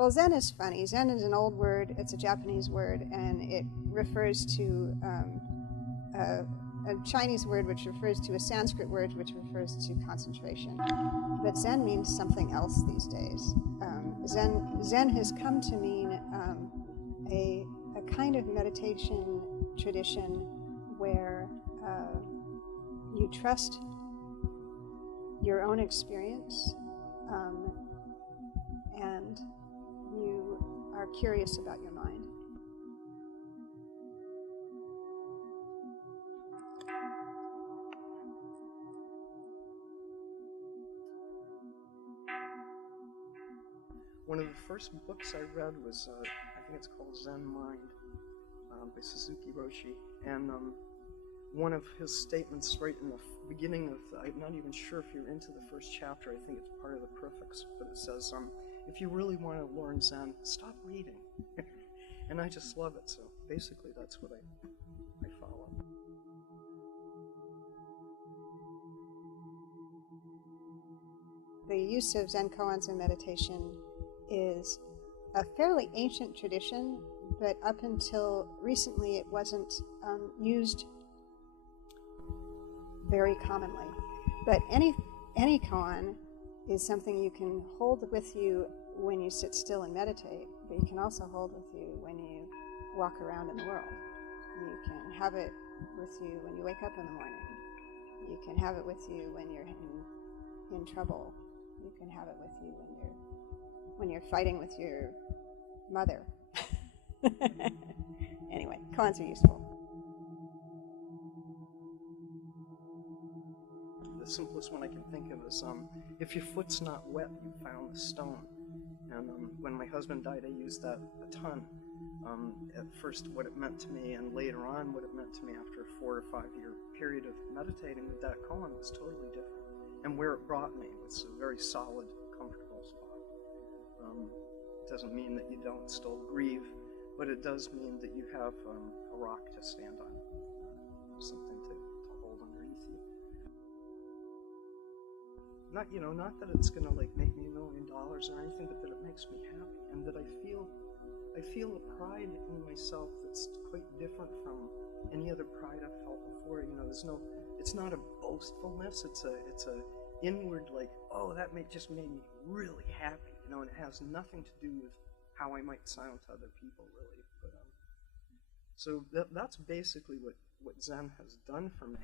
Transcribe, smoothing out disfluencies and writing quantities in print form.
Well, Zen is funny. Zen is an old word. It's a Japanese word, and it refers to a Chinese word which refers to a Sanskrit word which refers to concentration. But Zen means something else these days. Zen has come to mean a kind of meditation tradition where you trust your own experience and you are curious about your mind. One of the first books I read was, I think it's called Zen Mind by Suzuki Roshi. And one of his statements right in the beginning of, I'm not even sure if you're into the first chapter, I think it's part of the prefix, but it says, if you really want to learn Zen, stop reading. And I just love it, so basically that's what I follow. The use of Zen koans in meditation is a fairly ancient tradition, but up until recently it wasn't used very commonly. But any koan is something you can hold with you when you sit still and meditate, but you can also hold with you when you walk around in the world. You can have it with you when you wake up in the morning. You can have it with you when you're in trouble. You can have it with you when you're fighting with your mother. Anyway, koans are useful. The simplest one I can think of is, if your foot's not wet, you found the stone. And when my husband died, I used that a ton. At first, what it meant to me, and later on, what it meant to me after a 4 or 5 year period of meditating with that koan was totally different. And where it brought me was a very solid, comfortable spot. It doesn't mean that you don't still grieve, but it does mean that you have a rock to stand on, something to hold underneath you. Not that it's gonna like make me $1 million or anything, but that it makes me happy, and that I feel a pride in myself that's quite different from any other pride I've felt before. It's not a boastfulness. It's a inward, like, oh, that just made me really happy, and it has nothing to do with how I might sound to other people, really. But so that's basically what Zen has done for me.